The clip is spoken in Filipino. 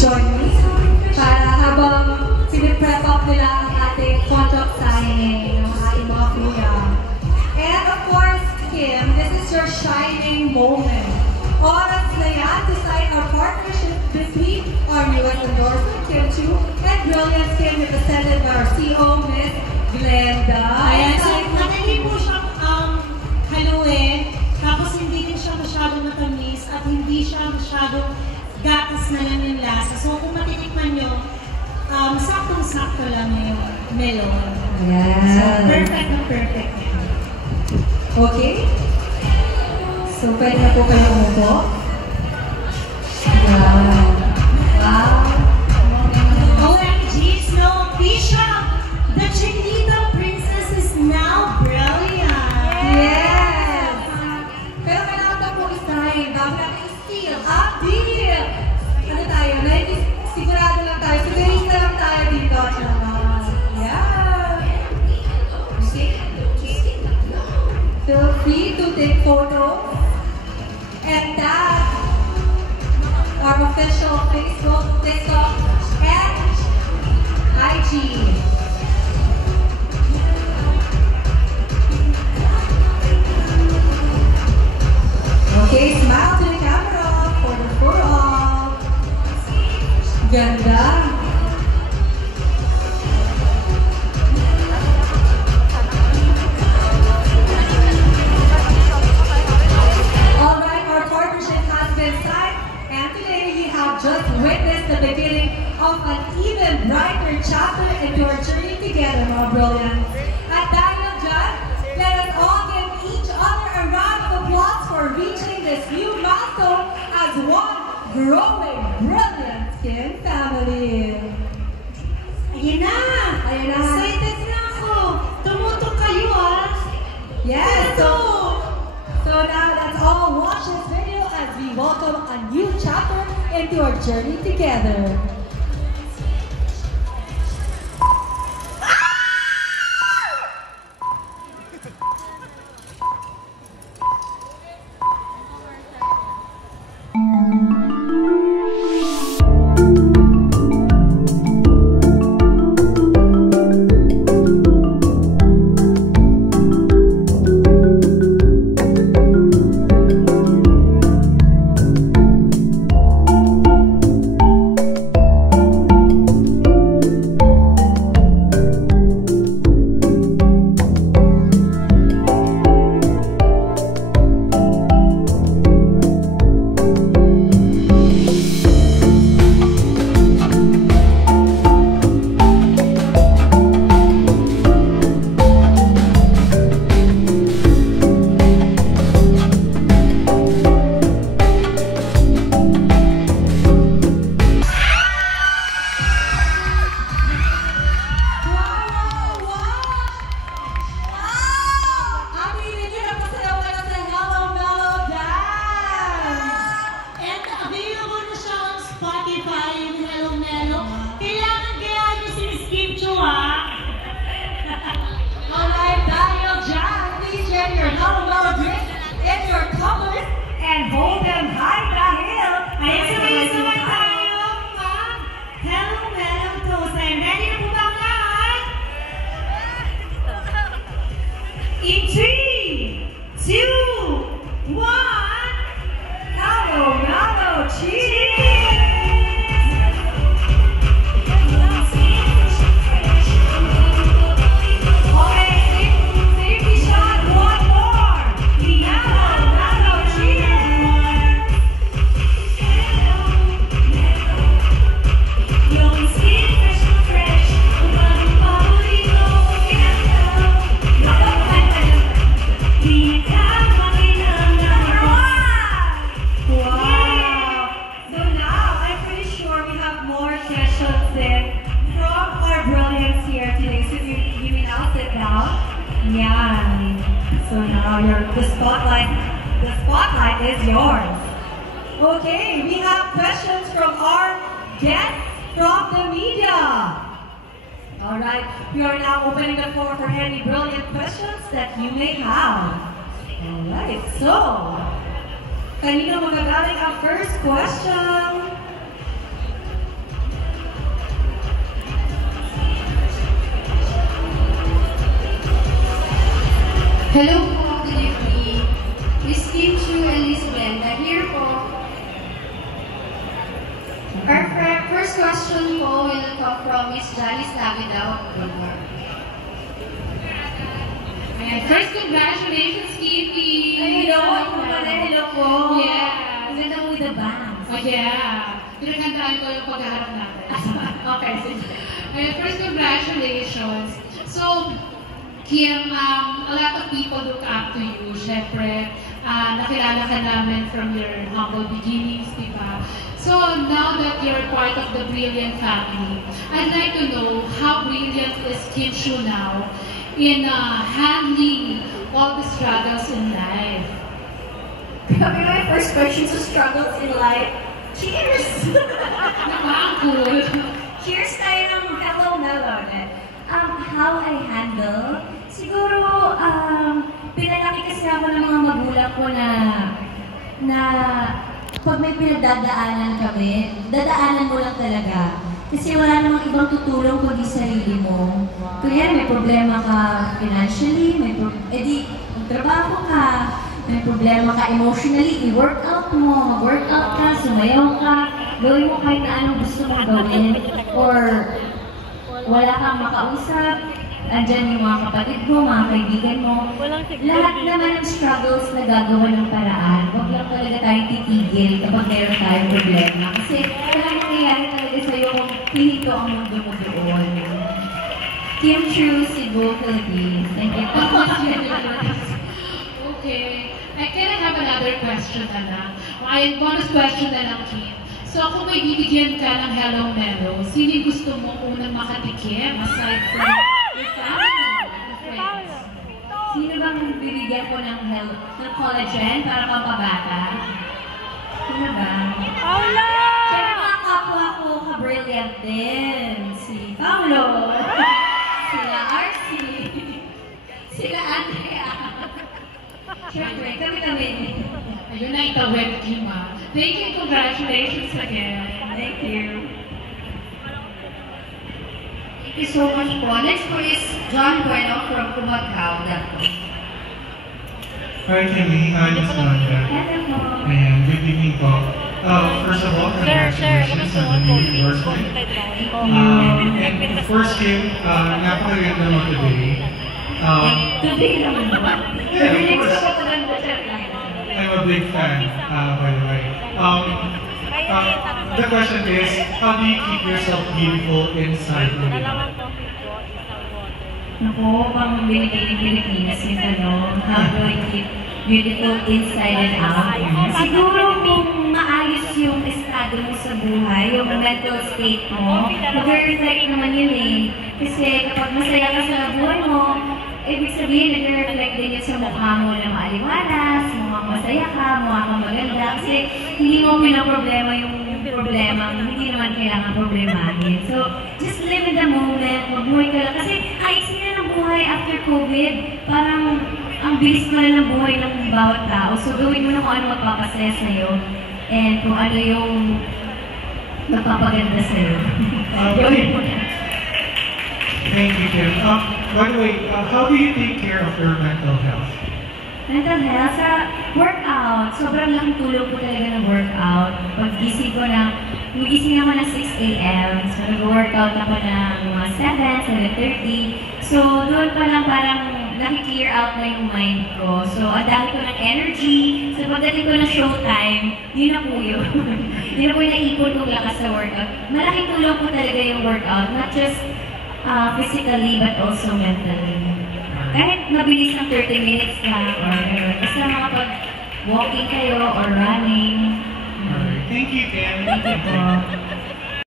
join me para habang piniprep up nila ang ating contract signing ng ating mga kuya. And of course, Kim, this is your shining moment. Oras na yan to sign our partnership between our newest endorsement, Kim Chu, and Brilliant Skin, represented by our CEO, Miss Glenda. Ayan, so madali po siyang haluin, tapos hindi din siya masyadong matamis at hindi siya masyadong gatas na lang yung lasa. So kung matitikman nyo, saktong-sakto lang yung melon. Ayan. So perfect na perfect. Okay? So pwede na po kayo umupo. Wow. Wow. OMG, Snow Official! The Chinita Princess is now brilliant! Yes! Pero kailangan na po isahin. Bago natin i-steal up deal! Ano tayo? Sigurado lang tayo. Sigurista lang tayo dito. Yeah! Feel free to take photos and tag our official Facebook, TikTok, and IG. Okay, smile to the camera for all. Ganda. Alright, our partnership has been signed, and today we have just witnessed the beginning of an even brighter chapter into our journey together, mga brilliant. At dahil dyan, let us all give each other a round of applause for reaching this new milestone as one growing Brilliant Skin family. Ayun na! Ayun na. Excited na ako! Tumutok kayo Yes! So now let's all watch this video as we welcome a new chapter into our journey together. The spotlight is yours. Okay, we have questions from our guests from the media. Alright, we are now opening the floor for any brilliant questions that you may have. Alright, so, kanino magagaling ang first question? Hello po, good evening. Miss Kim Chu and Miss Brenda here po. Our first question po will come from Miss Janice Navidao of Bulgar. And first, congratulations, Kitty! Ay, hello! Hello po! Yeah! Ang ganda mo with the bangs. Oh, yeah! Pinaghandaan ko yung paghaharap natin. Okay, sige. And first, congratulations! So, Kim, a lot of people look up to you. Siyempre, nakilala ka namin from your humble beginnings, di ba? So, now that you're part of the Brilliant family, I'd like to know how brilliant is Kim Chu now in handling all the struggles in life. Grabe my first question sa struggles in life. Cheers! Nakakul! Cheers tayo ng hello melon. How I handle? Siguro, pinalaki kasi ako ng mga magulang ko na pag may pinagdadaanan kami, dadaanan mo lang talaga. Kasi wala namang ibang tutulong kundi sarili mo. Kaya may problema ka financially, magtrabaho ka, may problema ka emotionally, i-workout mo, mag-workout ka, sumayaw ka, gawin mo kahit na anong gusto mong gawin, or wala kang makausap, andyan yung mga kapatid mo, mga kaibigan mo. Lahat naman ng struggles na gagawa ng paraan. Huwag lang talaga tayong titigil kapag meron tayong problema. Kasi walang mangyayari talaga sa'yo kung pinito ang mundo mo doon. Kim Chu, Cebu, Philippines. Thank you. Okay. Can I have another question na lang? Ay, bonus question na lang, Kim. So, kung may bibigyan ka ng Hello Mellow, sino gusto mo unang makatikim aside from your family, your friends? Sino bang bibigyan ko ng collagen para pampabata? Sino ba? Paula! Siyempre mga kapwa ko ka-brilliant din. Si Paulo, sila RC, sila Andrea. Siyempre, kami-kami. Ayun na itawid, Kim, ah. Thank you, congratulations again. Thank you. Thank you so much po. Next po is John Bueno from Kumagkao. Hi, Kimmy. Hi, Miss Wanda. Hello po. And good evening po. First of all, congratulations on the new endorsement. And of course, Kim, napakaganda mo today. Today naman ba? Yeah, of course. Ako maganda siya. I'm a big fan, by the way. The question is, how do you keep yourself beautiful inside and out? Naku, pang binibining Pilipinas yung tanong, how do I keep beautiful inside and out? Siguro kung maayos yung estado mo sa buhay, yung mental state mo, mag-reflect naman yun eh. Kasi kapag masaya ka sa buhay mo, ibig sabihin, nag-reflect din yun sa mukha mo na maaliwalas, mukhang masaya ka, mukha kang maganda. Kasi hindi mo pinaproblema yung problema, hindi naman kailangan problemahin. So, just live in the moment, magbuhay ka lang. Kasi ayusin na ng buhay after COVID, parang ang bilis mo na ng buhay ng bawat tao. So, gawin mo na kung ano magpapasaya sa'yo and kung ano yung magpapaganda sa'yo. Gawin mo na. Thank you, Kim. By the way, how do you take care of your mental health? Mental health, sa workout. Sobrang laking tulong po talaga ng workout. Pag-gising ko na, gumising ako ng 6 a.m. So, nag-workout ako ng mga 7, 7:30. So, doon pa lang parang naki-clear out na yung mind ko. So, ang dami ko ng energy. So, pagdating ko ng showtime, yun na po yun. Yun na po yung naipon kong lakas sa workout. Malaking tulong po talaga yung workout. Not just physically, but also mentally. Kahit mabilis ng 30 minutes lang, or basta makapag-walking kayo or running. Alright. Thank you, Kim. Thank you po.